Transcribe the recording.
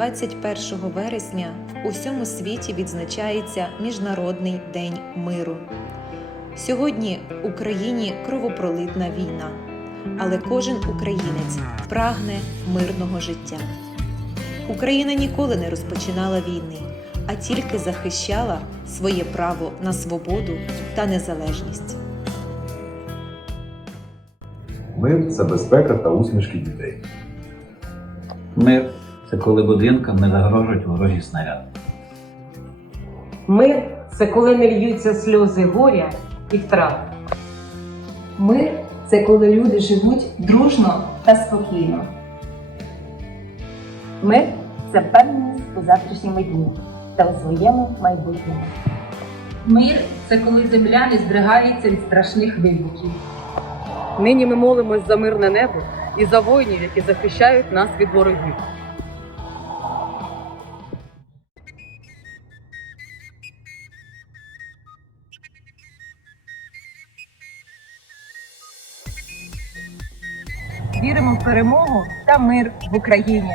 21 вересня у всьому світі відзначається Міжнародний день миру. Сьогодні в Україні кровопролитна війна, але кожен українець прагне мирного життя. Україна ніколи не розпочинала війни, а тільки захищала своє право на свободу та незалежність. Мир це безпека та усмішки дітей. Мир це коли будинкам не загрожують ворожі снаряди. Мир це коли не льються сльози горя і втрат. Мир це коли люди живуть дружно та спокійно. Мир це впевненість у завтрашньому дні та у своєму майбутньому. Мир це коли земля не здригається від страшних вибухів. Нині ми молимось за мирне небо і за воїнів, які захищають нас від ворогів. Віримо в перемогу та мир в Україні.